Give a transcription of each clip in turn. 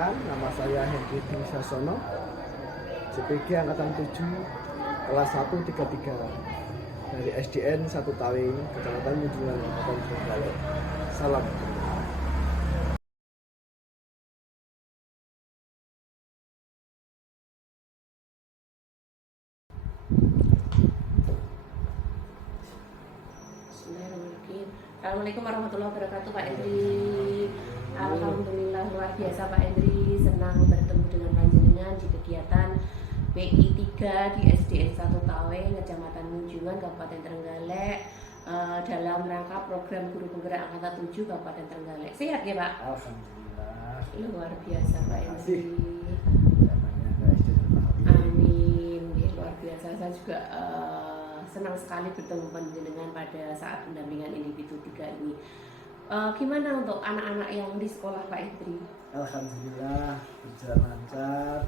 Perkenalkan, nama saya Hendri Dwi Sasono, CPG Angkatan 7, kelas 133 dari SDN 1 Tawing, Kecamatan Munjungan, Kabupaten Trenggalek. Salam. Bismillahirrahmanirrahim. Assalamualaikum warahmatullahi wabarakatuh, Pak Hendri. Alhamdulillah luar biasa Pak Hendri, senang bertemu dengan panjenengan di kegiatan PI 3 di SDN 1 Tawing, Kecamatan Munjungan, Kabupaten Trenggalek, dalam rangka program Guru Penggerak Angkatan 7 Kabupaten Trenggalek. Sehat ya Pak? Alhamdulillah. Luar biasa Pak Hendri. Amin. Luar biasa. Saya juga senang sekali bertemu panjenengan pada saat pendampingan individu 3 ini. Gimana untuk anak-anak yang di sekolah Pak Hendri? Alhamdulillah berjalan lancar.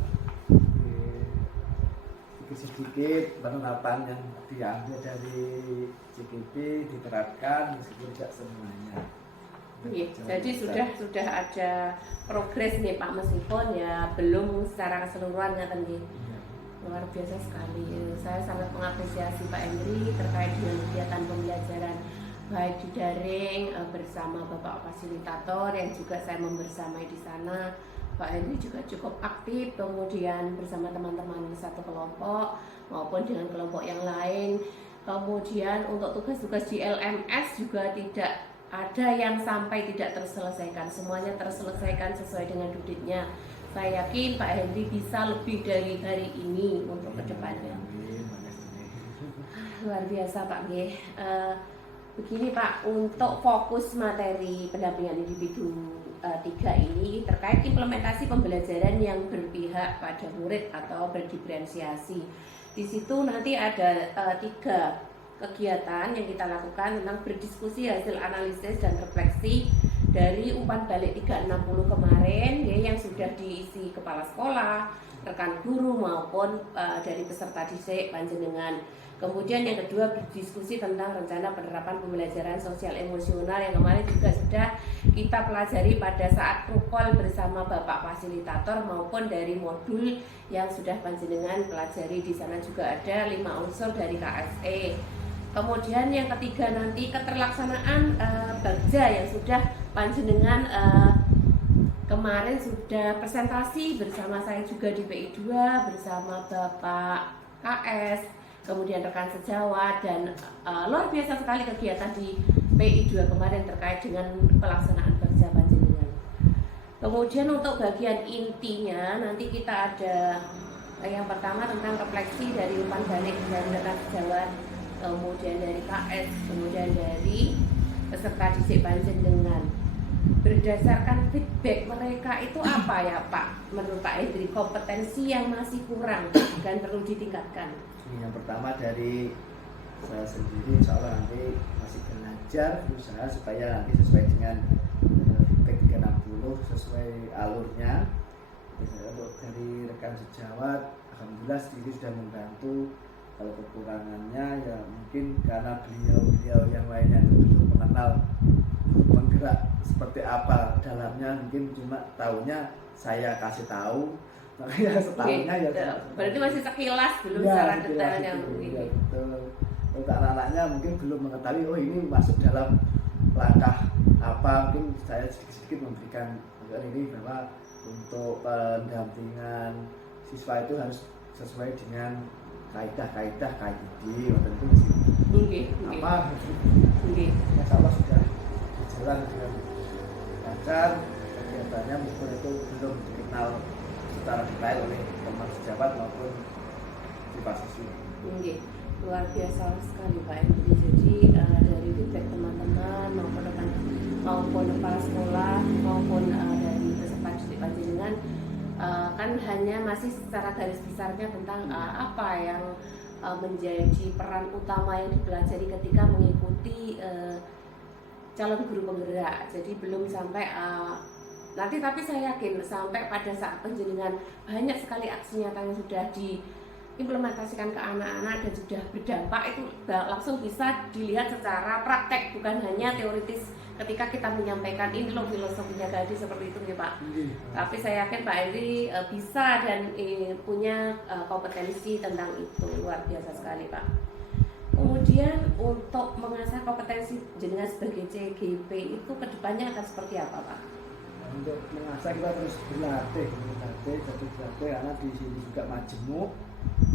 Sedikit penerapan yang diambil dari CPB diterapkan meskipun tidak semuanya. Iya, jadi sudah ada progres nih Pak, meskipun ya belum secara keseluruhan ya kan. Luar biasa sekali. Saya sangat mengapresiasi Pak Hendri terkait dengan kegiatan pembelajaran baik di daring bersama Bapak fasilitator yang juga saya membersamai di sana. Pak Hendri juga cukup aktif, kemudian bersama teman-teman satu kelompok maupun dengan kelompok yang lain. Kemudian untuk tugas-tugas di LMS juga tidak ada yang sampai tidak terselesaikan, semuanya terselesaikan sesuai dengan duditnya. Saya yakin Pak Hendri bisa lebih dari hari ini untuk kedepannya. Luar biasa Pak G. Begini Pak, untuk fokus materi pendampingan individu 3 ini terkait implementasi pembelajaran yang berpihak pada murid atau berdiferensiasi. Di situ nanti ada 3 kegiatan yang kita lakukan tentang berdiskusi hasil analisis dan refleksi dari umpan balik 360 kemarin ya, yang sudah diisi kepala sekolah, rekan guru maupun dari peserta didik panjenengan. Kemudian yang kedua berdiskusi tentang rencana penerapan pembelajaran sosial emosional yang kemarin juga sudah kita pelajari pada saat prukol bersama Bapak fasilitator maupun dari modul yang sudah panjenengan pelajari. Di sana juga ada 5 unsur dari KSE. Kemudian yang ketiga nanti keterlaksanaan bagja yang sudah panjenengan kemarin sudah presentasi bersama saya juga di PI 2 bersama Bapak KS, kemudian rekan sejawat, dan luar biasa sekali kegiatan di PI 2 kemarin terkait dengan pelaksanaan bagja panjenengan. Kemudian untuk bagian intinya nanti kita ada yang pertama tentang refleksi dari umpan balik dari rekan sejawat, kemudian dari KS, kemudian dari peserta didik panjenengan. Berdasarkan feedback mereka itu apa ya Pak, menurut Pak Hendri kompetensi yang masih kurang dan perlu ditingkatkan? Yang pertama dari saya sendiri, insya Allah nanti masih belajar berusaha supaya nanti sesuai dengan feedback 360 sesuai alurnya. Untuk dari rekan sejawat, alhamdulillah sendiri sudah membantu. Kalau kekurangannya ya mungkin karena beliau yang lainnya itu belum mengenal penggerak seperti apa dalamnya, mungkin cuma tahunya saya kasih tahu, makanya setahunnya ya berarti masih sekilas, belum ya, secara detailnya ya, betul. Untuk anak-anaknya mungkin belum mengetahui oh ini masuk dalam langkah apa, mungkin saya sedikit-sedikit memberikan ini bahwa untuk pendampingan siswa itu harus sesuai dengan kaidah-kaidah KID tentu apa Insya Allah sudah berjalan dengan lancar kegiatannya, meskipun itu belum dikenal secara detail oleh teman sejawat maupun siswa siswi. Luar biasa sekali Pak Hendri. Jadi dari feedback teman-teman maupun kepala sekolah maupun dari peserta didik panjenengan kan hanya masih secara garis besarnya tentang apa yang menjadi peran utama yang dipelajari ketika mengikuti calon guru penggerak. Jadi belum sampai nanti, tapi saya yakin sampai pada saat panjenengan banyak sekali aksi nyata yang sudah diimplementasikan ke anak-anak dan sudah berdampak, itu langsung bisa dilihat secara praktek, bukan hanya teoritis ketika kita menyampaikan ini loh filosofinya tadi seperti itu ya Pak. Tapi saya yakin Pak Henry bisa dan punya kompetensi tentang itu, luar biasa sekali Pak. Kemudian untuk mengasah kompetensi jenengan sebagai CGP itu kedepannya akan seperti apa Pak? Untuk mengasah kita terus berlatih karena di sini juga majemuk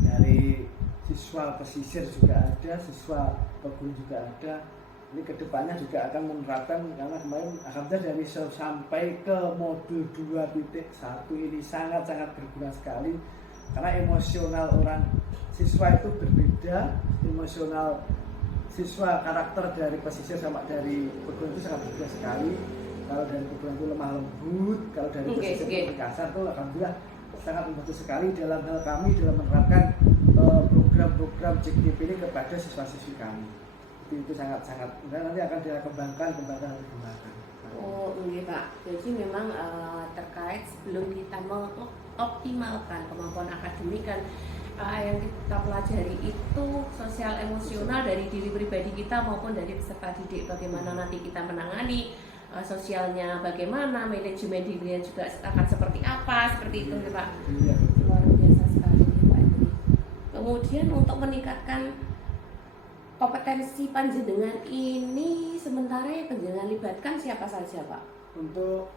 dari siswa pesisir juga ada, siswa peguru juga ada. Ini kedepannya juga akan menerapkan, karena kemarin alhamdulillah dari sampai ke modul 2.1 ini sangat-sangat berguna sekali karena emosional orang siswa itu berbeda, emosional siswa karakter dari pesisir sama dari peguru itu sangat berbeda sekali. Kalau dari peguru itu lemah lembut, kalau dari pesisir itu kasar, itu alhamdulillah sangat membantu sekali dalam hal kami dalam menerapkan program-program CGP ini kepada siswa-siswi kami. Itu sangat-sangat nanti akan dikembangkan. Oh iya Pak, jadi memang terkait sebelum kita mengoptimalkan kemampuan akademik kan yang kita pelajari itu sosial emosional dari diri pribadi kita maupun dari peserta didik, bagaimana nanti kita menangani sosialnya, bagaimana manajemen dirinya juga akan seperti apa, seperti itu ya Pak. Iya. Luar biasa sekali ya Pak ini. Kemudian untuk meningkatkan kompetensi panjenengan ini sementara yang panjenengan libatkan siapa saja Pak? Untuk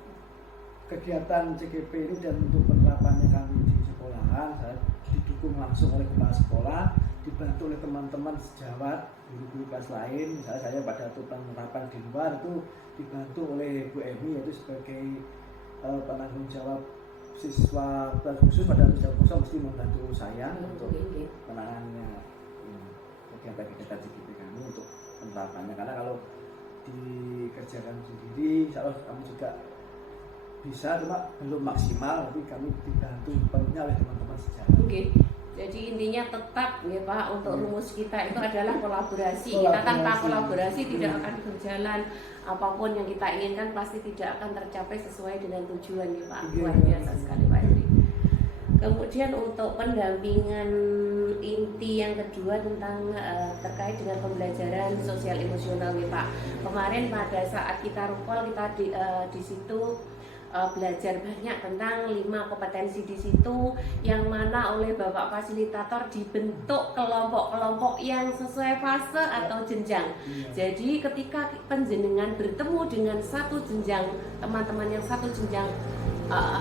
kegiatan CGP ini dan untuk penerapannya kami di sekolahan, saya didukung langsung oleh kepala sekolah, dibantu oleh teman-teman sejawat, guru-guru kelas lain. Misalnya saya pada waktu penerapan di luar itu dibantu oleh Bu Emi, yaitu sebagai penanggung jawab siswa kelas khusus pada waktu jam kosong mesti membantu saya untuk penanganannya kegiatan CGP kami untuk penerapannya. Karena kalau dikerjakan sendiri, insya Allah kami juga bisa, cuma belum maksimal, tapi kami dibantu penuhnya oleh teman-teman sejawat. Oke. Jadi intinya tetap ya Pak, untuk rumus kita itu adalah kolaborasi. Kita tanpa kolaborasi tidak akan berjalan, apapun yang kita inginkan pasti tidak akan tercapai sesuai dengan tujuan ya Pak. Luar biasa sekali Pak Henry. Kemudian untuk pendampingan inti yang kedua tentang terkait dengan pembelajaran sosial emosional ya Pak. Kemarin pada saat kita rukol kita di situ belajar banyak tentang 5 kompetensi di situ, yang mana oleh Bapak Fasilitator dibentuk kelompok-kelompok yang sesuai fase atau jenjang. Jadi ketika penjenengan bertemu dengan satu jenjang, teman-teman yang satu jenjang,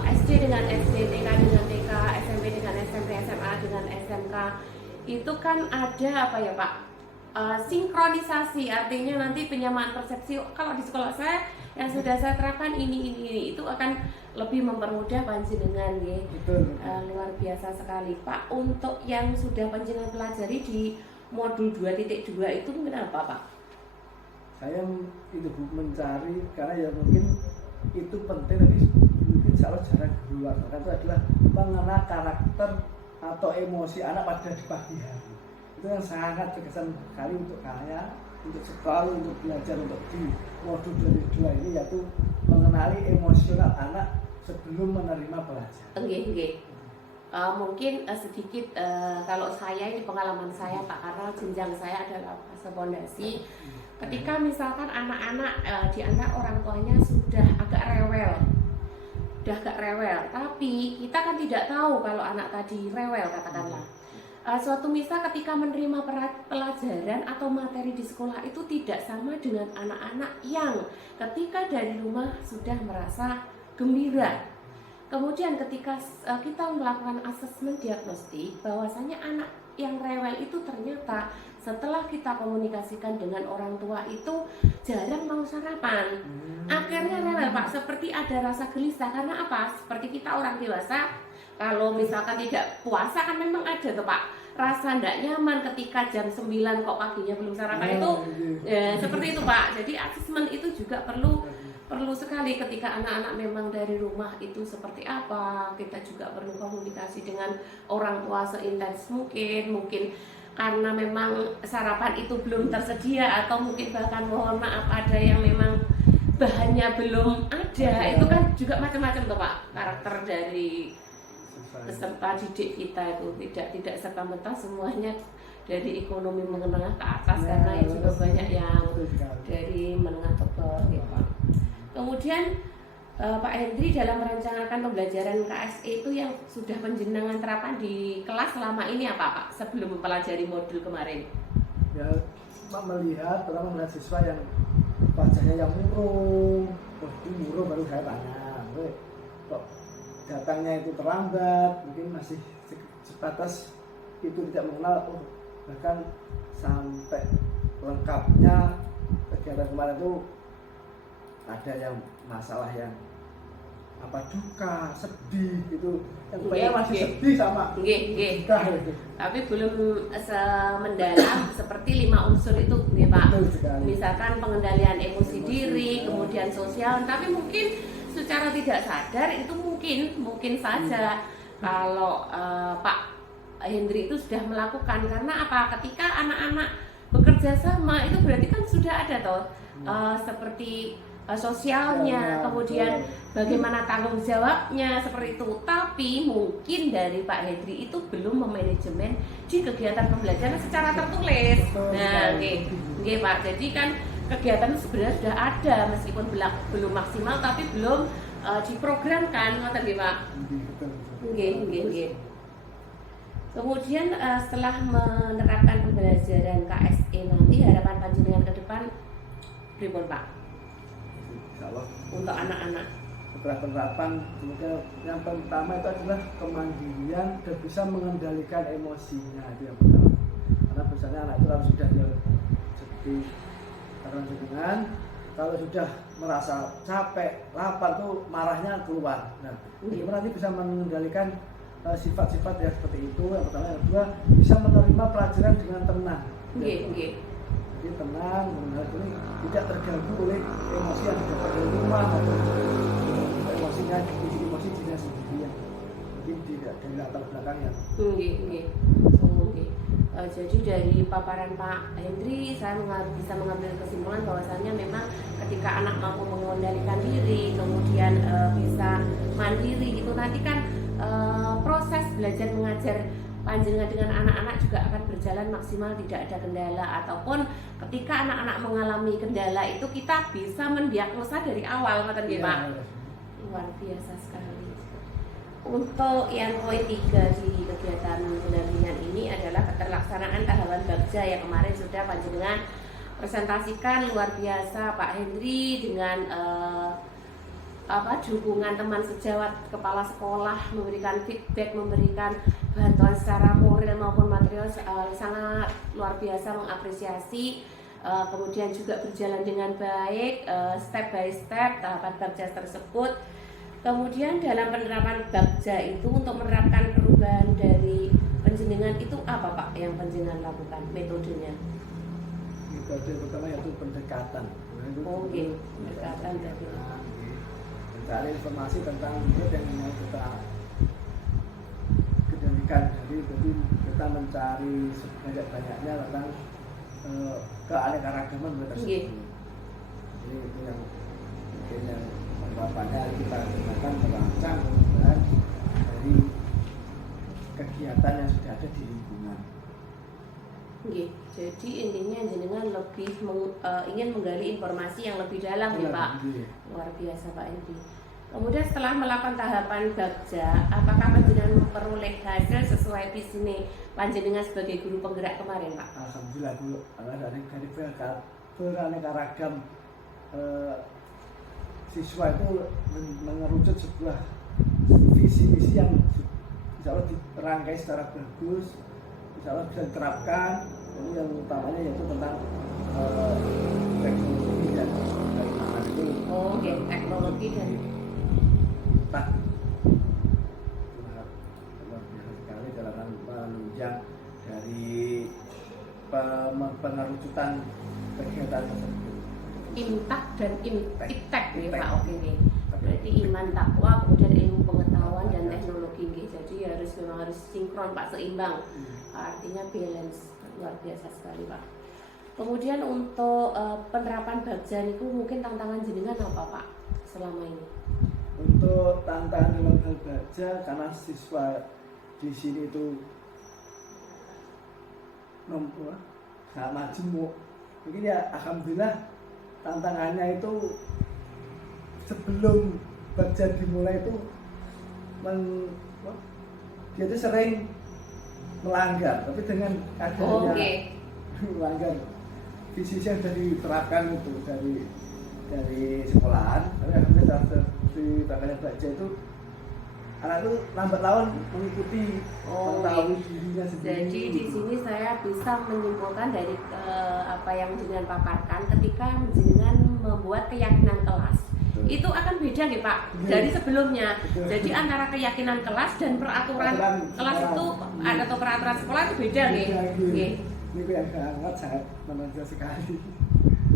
SD dengan SD, TK dengan TK, SMP dengan SMP, SMA dengan SMK, itu kan ada apa ya Pak? Sinkronisasi, artinya nanti penyamaan persepsi. Kalau di sekolah saya yang sudah saya terapkan ini itu akan lebih mempermudah panjenengan ya. Luar biasa sekali Pak. Untuk yang sudah panjenengan pelajari di modul 2.2 itu kenapa Pak? Saya itu mencari karena ya mungkin itu penting, tapi mungkin salah jarang guru lakukan itu adalah mengenal karakter atau emosi anak pada di pagi hari. Itu yang sangat berkesan sekali untuk saya, untuk selalu untuk belajar untuk di modul 2.2 ini, yaitu mengenali emosional anak sebelum menerima pelajaran. Oke. Mungkin sedikit kalau saya ini pengalaman saya Pak, karena jenjang saya adalah fase pondasi. Ketika misalkan anak-anak di antara orang tuanya sudah agak rewel, tapi kita kan tidak tahu kalau anak tadi rewel katakanlah. Suatu misal ketika menerima pelajaran atau materi di sekolah itu tidak sama dengan anak-anak yang ketika dari rumah sudah merasa gembira. Kemudian ketika kita melakukan asesmen diagnostik, bahwasanya anak yang rewel itu ternyata setelah kita komunikasikan dengan orang tua itu jarang mau sarapan. Akhirnya rewel Pak, seperti ada rasa gelisah. Karena apa? Seperti kita orang dewasa, kalau misalkan tidak puasa kan memang ada tuh Pak, rasa tidak nyaman ketika jam 9 kok paginya belum sarapan itu seperti itu Pak. Jadi asesmen itu juga perlu sekali ketika anak-anak memang dari rumah itu seperti apa. Kita juga perlu komunikasi dengan orang tua seintens mungkin karena memang sarapan itu belum tersedia, atau mungkin bahkan mohon maaf ada yang memang bahannya belum ada. Itu kan juga macam-macam tuh Pak, karakter dari peserta didik kita itu tidak serta-merta semuanya dari ekonomi menengah ke atas Ya, karena ya juga banyak yang betul sekali. dari menengah ke bawah gitu Pak. Kemudian Pak Hendri dalam merencanakan pembelajaran KSE itu yang sudah penjenengan terapan di kelas selama ini apa Pak sebelum mempelajari modul kemarin? Ya, melihat pertama melihat siswa yang wajahnya yang murung, oh itu murung baru saya tanya, kok datangnya itu terlambat, mungkin masih sebatas itu tidak mengenal, oh bahkan sampai lengkapnya kegiatan kemarin itu ada yang masalah yang apa duka, sedih gitu, yang saya masih sedih sama duka gitu. Tapi belum mendalam seperti 5 unsur itu nih Pak. Misalkan pengendalian emosi diri, kemudian sosial, tapi mungkin secara tidak sadar itu mungkin saja kalau Pak Hendri itu sudah melakukan, karena apa? Ketika anak-anak bekerja sama itu berarti kan sudah ada toh seperti sosialnya, kemudian bagaimana tanggung jawabnya seperti itu. Tapi mungkin dari Pak Hendri itu belum memanajemen di kegiatan pembelajaran secara tertulis. Nah, oke Pak. Jadi kan kegiatan sebenarnya sudah ada meskipun belum maksimal, tapi belum diprogramkan, ngoten nggih Pak. Nggih. Kemudian setelah menerapkan pembelajaran KSE nanti harapan panjenengan ke depan pripun Pak? Allah. Untuk anak-anak Setelah penerapan, yang pertama itu adalah kemandirian dan bisa mengendalikan emosinya, itu yang pertama. Karena biasanya anak itu kalau sudah seperti dengan kalau sudah merasa capek, lapar tuh marahnya keluar. Nah, gimana nanti bisa mengendalikan sifat-sifat yang seperti itu. Yang pertama, yang kedua bisa menerima pelajaran dengan tenang. Jadi tenang, ini tidak terganggu oleh emosi yang didapat dari rumah atau emosinya emosi dirinya sendiri yang mungkin tidak dari latar belakang yang. Jadi dari paparan Pak Hendri saya bisa mengambil kesimpulan bahwasannya memang ketika anak mampu mengendalikan diri, kemudian bisa mandiri itu nanti kan proses belajar mengajar panjenengan dengan anak-anak juga akan berjalan maksimal, tidak ada kendala. Ataupun ketika anak-anak mengalami kendala itu kita bisa mendiagnosa dari awal, ngoten nggih Pak. Luar biasa sekali. Untuk yang poin 3 di kegiatan pendampingan ini adalah keterlaksanaan tahapan bagja yang kemarin sudah panjenengan presentasikan. Luar biasa Pak Hendri dengan dukungan teman sejawat, kepala sekolah, memberikan feedback, memberikan bantuan secara moral maupun material, sangat luar biasa, mengapresiasi. Kemudian juga berjalan dengan baik, step by step tahapan bagja tersebut. Kemudian dalam penerapan bagja itu untuk menerapkan perubahan dari panjenengan itu apa Pak yang panjenengan lakukan metodenya? Metode pertama yaitu pendekatan. Pendekatan tadi. Mencari informasi tentang hidup yang mau kita kendalikan. Jadi kita mencari sebanyak-banyaknya tentang keanekaragaman tersebut. Jadi itu yang mungkin yang bapaknya kita gunakan merancang perubahan dari kegiatan yang sudah ada di lingkungan. Jadi intinya jenengan lebih ingin menggali informasi yang lebih dalam ya Pak. Luar biasa Pak Hendri. Kemudian setelah melakukan tahapan bagja, apakah panjenengan memperoleh hasil sesuai visi panjenengan sebagai guru penggerak kemarin Pak? Alhamdulillah Bu, dari beraneka ragam siswa itu mengerucut sebuah visi-visi yang insya Allah dirangkai secara bagus, insya Allah bisa diterapkan. Ini yang utamanya yaitu tentang teknologi dan bagaimana itu. Teknologi dan luar biasa sekali dalam menunjang dari pengerucutan kegiatan tersebut. Imtak dan iptek nih Pak. Berarti iman, takwa, kemudian ilmu pengetahuan dan teknologi nih. Jadi memang harus sinkron Pak, seimbang. Artinya balance. Luar biasa sekali Pak. Kemudian untuk penerapan bagja itu mungkin tantangan jenengan apa Pak selama ini? Untuk tantangan dalam hal bagja, karena siswa di sini itu nomor sangat majemuk. Mungkin ya alhamdulillah tantangannya itu sebelum belajar dimulai itu dia itu sering melanggar, tapi dengan adanya melanggar visi yang sudah diterapkan itu dari sekolahan, tapi alhamdulillah di tangannya belajar itu anak itu lambat laun mengikuti mengetahui dirinya sendiri. Jadi di sini saya bisa menyimpulkan dari apa yang jenengan paparkan, ketika jenengan membuat keyakinan kelas itu akan beda nih Pak dari sebelumnya. Jadi antara keyakinan kelas dan peraturan kelas itu atau peraturan sekolah itu beda nih. Ini yang sangat menonjol sekali.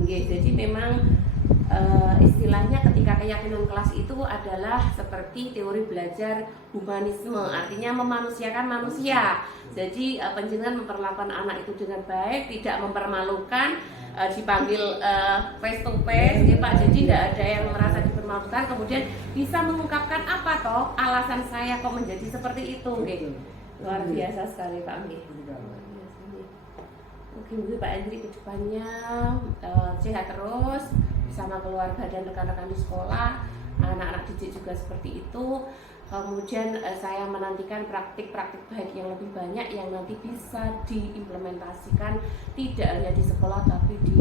Jadi memang istilahnya ketika keyakinan kelas itu adalah seperti teori belajar humanisme, artinya memanusiakan manusia. Jadi penjenengan memperlakukan anak itu dengan baik, tidak mempermalukan, dipanggil face to face, ya Pak. Jadi tidak ada yang merasa dipermalukan. Kemudian bisa mengungkapkan apa toh alasan saya kok menjadi seperti itu, gitu. Luar biasa sekali Pak Mih. Mungkin Pak Hendri kedepannya sehat terus bersama keluarga dan rekan-rekan di sekolah, anak-anak didik juga seperti itu. Kemudian saya menantikan praktik-praktik baik yang lebih banyak yang nanti bisa diimplementasikan tidak hanya di sekolah tapi di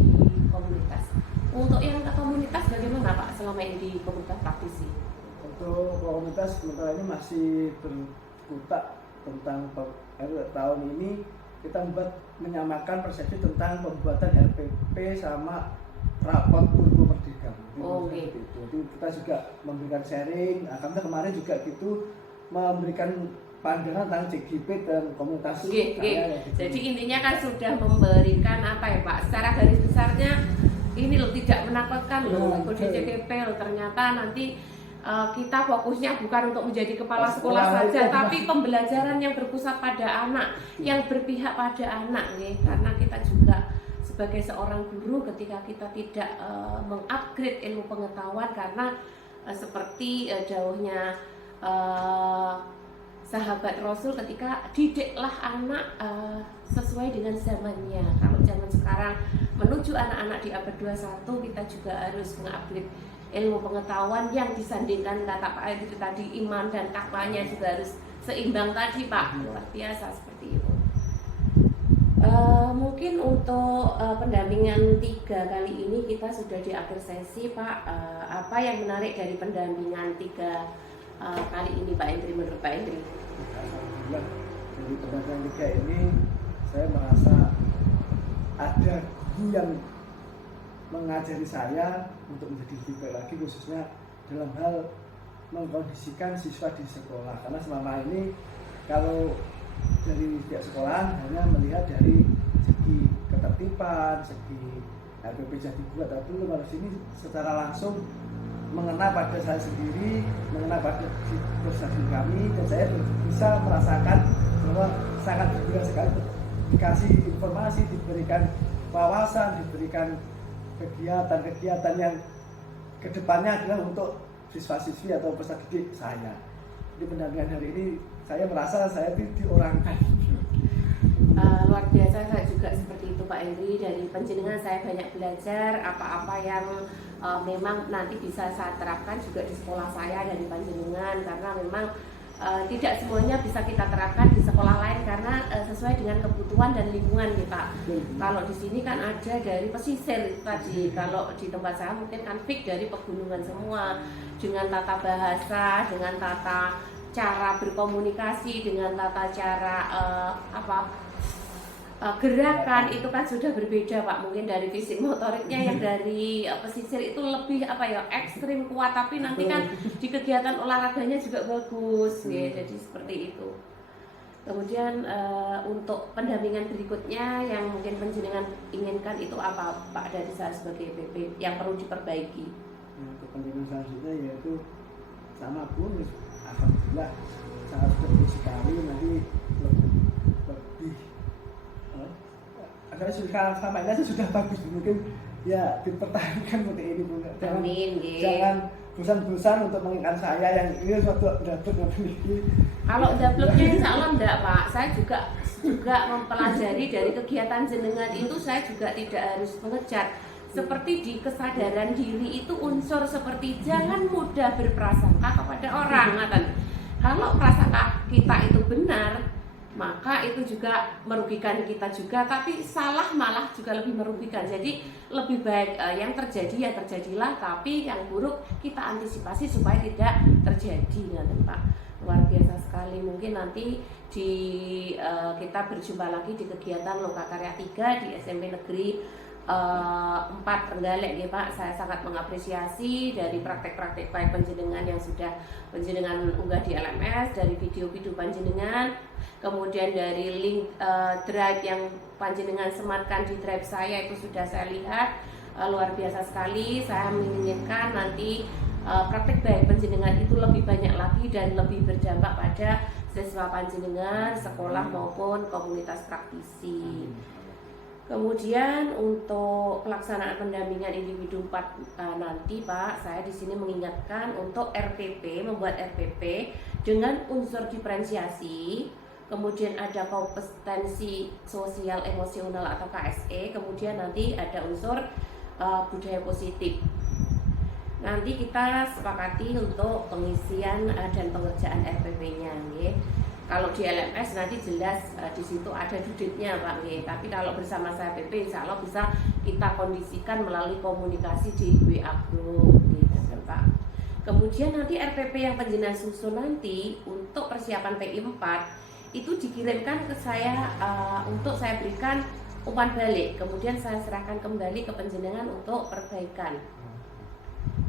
komunitas. Untuk yang komunitas bagaimana Pak selama ini di komunitas praktisi? Untuk komunitas sementara ini masih berkutat tentang tahun ini kita menyamakan persepsi tentang pembuatan RPP sama rapor kurikulum merdeka. Jadi kita juga memberikan sharing. Alhamdulillah kemarin juga gitu memberikan pandangan tentang CGP dan komunitas. Jadi intinya kan sudah memberikan apa ya Pak? Secara garis besarnya ini loh tidak menakutkan loh kode CGP loh, ternyata nanti kita fokusnya bukan untuk menjadi kepala sekolah saja, tapi pembelajaran yang berpusat pada anak, yang berpihak pada anak, karena kita juga sebagai seorang guru ketika kita tidak mengupgrade ilmu pengetahuan, karena seperti dawuhnya sahabat Rasul ketika didiklah anak sesuai dengan zamannya. Kalau zaman sekarang menuju anak-anak di abad 21 kita juga harus mengupgrade ilmu pengetahuan yang disandingkan kata Pak itu tadi, iman dan takwanya juga harus seimbang tadi Pak. Luar biasa seperti itu. Mungkin untuk pendampingan 3 kali ini kita sudah di akhir sesi Pak. Apa yang menarik dari pendampingan 3 kali ini Pak Hendri, menurut Pak Hendri? Alhamdulillah dari pendampingan 3 ini saya merasa ada guru yang mengajari saya untuk menjadi lebih baik lagi, khususnya dalam hal mengkondisikan siswa di sekolah. Karena selama ini kalau dari pihak sekolah hanya melihat dari segi ketertiban, segi RPP jadi dibuat, tapi harus ini secara langsung mengena pada saya sendiri, mengena pada prestasi kami, dan saya bisa merasakan bahwa sangat berguna sekali dikasih informasi, diberikan wawasan, diberikan kegiatan-kegiatan yang kedepannya adalah untuk siswa-siswi atau peserta didik saya. Di pendampingan hari ini saya merasa saya diorangkan. Luar biasa, saya juga seperti itu Pak Hendri. Dari penjenengan saya banyak belajar apa-apa yang memang nanti bisa saya terapkan juga di sekolah saya dari panjenengan, karena memang tidak semuanya bisa kita terapkan di sekolah lain karena sesuai dengan kebutuhan dan lingkungan nih Pak. Kalau di sini kan ada dari pesisir tadi, kalau di tempat saya mungkin kan fix dari pegunungan semua, dengan tata bahasa, dengan tata cara berkomunikasi, dengan tata cara gerakan itu kan sudah berbeda Pak. Mungkin dari fisik motoriknya yang dari pesisir itu lebih ekstrim kuat, tapi nanti kan di kegiatan olahraganya juga bagus ya. Jadi seperti itu. Kemudian untuk pendampingan berikutnya yang mungkin penjenengan inginkan itu apa Pak dari saya sebagai PP yang perlu diperbaiki? Untuk pendampingan selanjutnya yaitu sama pun alhamdulillah sangat bagus sekali, nanti lebih agar sama ini sudah bagus, mungkin ya dipertahankan seperti ini Bu. Jangan bosan-bosan untuk mengingatkan saya yang ini suatu dapet yang memiliki. Kalau dableknya insya Allah enggak Pak, saya juga mempelajari dari kegiatan jenengan itu, saya juga tidak harus mengejar. Seperti di kesadaran diri itu unsur seperti jangan mudah berprasangka kepada orang, kan? Kalau prasangka kita itu benar, maka itu juga merugikan kita juga, tapi salah malah juga lebih merugikan. Jadi lebih baik yang terjadi ya terjadilah, tapi yang buruk kita antisipasi supaya tidak terjadi, ya Pak. Luar biasa sekali. Mungkin nanti kita berjumpa lagi di kegiatan Lokakarya 3 di SMP Negeri 4 Trenggalek ya Pak. Saya sangat mengapresiasi dari praktek-praktek baik panjenengan yang sudah panjenengan unggah di LMS, dari video-video panjenengan, kemudian dari link drive yang panjenengan sematkan di drive saya itu sudah saya lihat, luar biasa sekali. Saya menginginkan nanti praktek baik panjenengan itu lebih banyak lagi dan lebih berdampak pada siswa panjenengan, sekolah maupun komunitas praktisi. Kemudian untuk pelaksanaan pendampingan individu 4 nanti Pak, saya di sini mengingatkan untuk RPP, membuat RPP dengan unsur diferensiasi, kemudian ada kompetensi sosial emosional atau KSE, kemudian nanti ada unsur budaya positif. Nanti kita sepakati untuk pengisian dan pengerjaan RPP-nya, ya. Kalau di LMS nanti jelas di situ ada duditnya Pak, ya. Tapi kalau bersama saya PP, insya Allah bisa kita kondisikan melalui komunikasi di WA group, gitu Pak. Kemudian nanti RPP yang panjenengan susun nanti untuk persiapan PI 4 itu dikirimkan ke saya untuk saya berikan umpan balik, kemudian saya serahkan kembali ke panjenengan untuk perbaikan.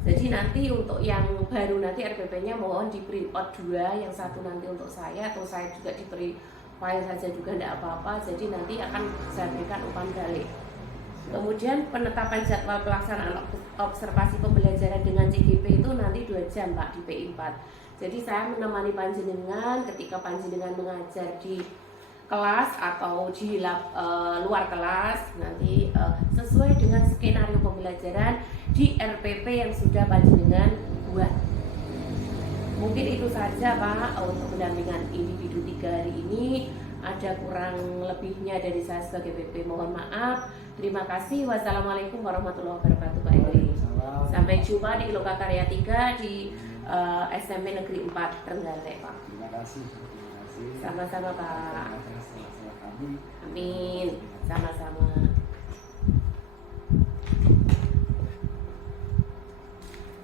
Jadi nanti untuk yang baru nanti RPP-nya mohon di print out 2, yang satu nanti untuk saya, atau saya juga diberi file saja juga tidak apa-apa. Jadi nanti akan saya berikan umpan balik. Kemudian penetapan jadwal pelaksanaan observasi pembelajaran dengan CGP itu nanti 2 jam Pak di PI 4. Jadi saya menemani panjenengan ketika panjenengan mengajar di kelas atau di luar kelas, nanti sesuai dengan skenario pembelajaran di RPP yang sudah panjenengan buat. Mungkin itu saja Pak untuk pendampingan individu 3 hari ini. Ada kurang lebihnya dari saya sebagai PP, mohon maaf. Terima kasih. Wassalamualaikum warahmatullahi wabarakatuh Pak Eri. Sampai jumpa di Lokakarya 3 di SMP Negeri 4 Trenggalek Pak. Terima kasih. Sama-sama Pak. Amin. Sama-sama.